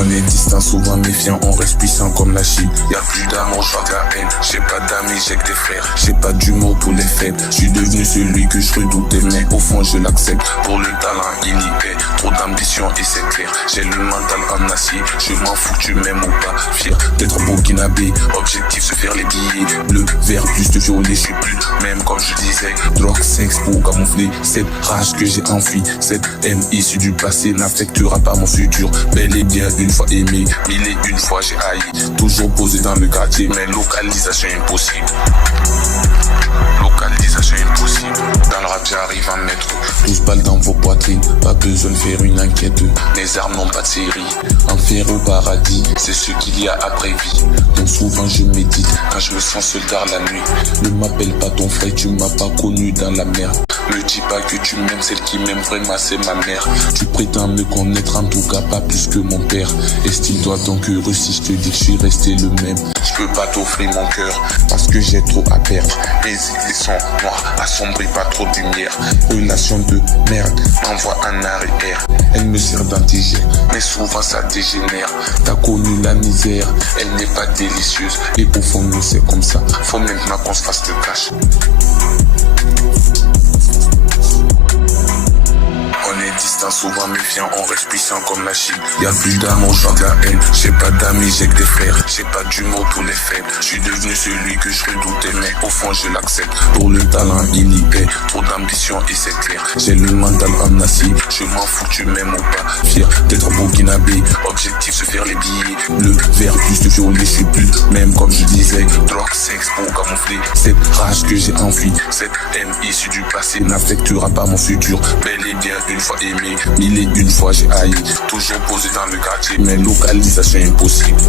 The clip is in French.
On est distant, souvent méfiant, on reste puissant comme la Chine. Y'a plus d'amour, je vois de la haine. J'ai pas d'amis, j'ai que des frères. J'ai pas d'humour pour les faibles. Je suis devenu celui que je redoutais, mais au fond je l'accepte. Pour le talent, il y est. Trop d'ambition et c'est clair. J'ai le mental en acier. Je m'en fous, tu m'aimes ou pas. Fier d'être burkinabé. Objectif, se faire les billets. Bleu, vert, plus de violet, je suis plus. Même comme je disais, drogue, sexe pour camoufler cette rage que j'ai enfuie. Cette haine issue du passé n'affectera pas mon futur. Bel et bien une fois aimé, mille et une fois j'ai haï. Toujours posé dans le quartier, mais localisation impossible. Localisation impossible. Dans le rap j'arrive à mettre 12 balles dans vos poitrines. Pas besoin de faire une enquête. Les armes n'ont pas de série. Enfer au paradis, c'est ce qu'il y a après vie. Donc souvent je médite quand je me sens seul tard la nuit. Ne m'appelle pas ton frère, tu m'as pas connu dans la merde. Me dis pas que tu m'aimes, celle qui m'aime vraiment c'est ma mère. Tu prétends me connaître, en tout cas pas plus que mon père. Estime-toi donc heureux si je te dis que je suis resté le même. Je peux pas t'offrir mon cœur parce que j'ai trop à perdre. Les idées sont noires, assombris pas trop de lumière. Relation de merde, m'envoie en arrière. Elle me sert d'antigène, mais souvent ça dégénère. T'as connu la misère, elle n'est pas délicieuse. Et au fond nous c'est comme ça, faut maintenant qu'on se fasse le cash. On est distant, souvent méfiant, on reste puissant comme la Chine. Y'a plus d'amour, je vois de la haine. J'ai pas d'amis, j'ai que des frères. J'ai pas d'humour pour les faibles. Je suis devenu celui que je redoutais, mais au fond je l'accepte. Pour le talent, il y est. Trop d'ambition et c'est clair. J'ai le mental en acier. Je m'en fous, tu m'aimes ou pas. Fier d'être burkinabé. Objectif, se faire les billets. Bleu, vert, plus de violet, je suis plus. Même comme je disais, drogue, sexe pour camoufler cette rage que j'ai enfuie. Cette haine issue du passé n'affectera pas mon futur. Bel et bien une fois aimé, mille et une fois j'ai haï. Toujours posé dans le quartier, mais localisation impossible.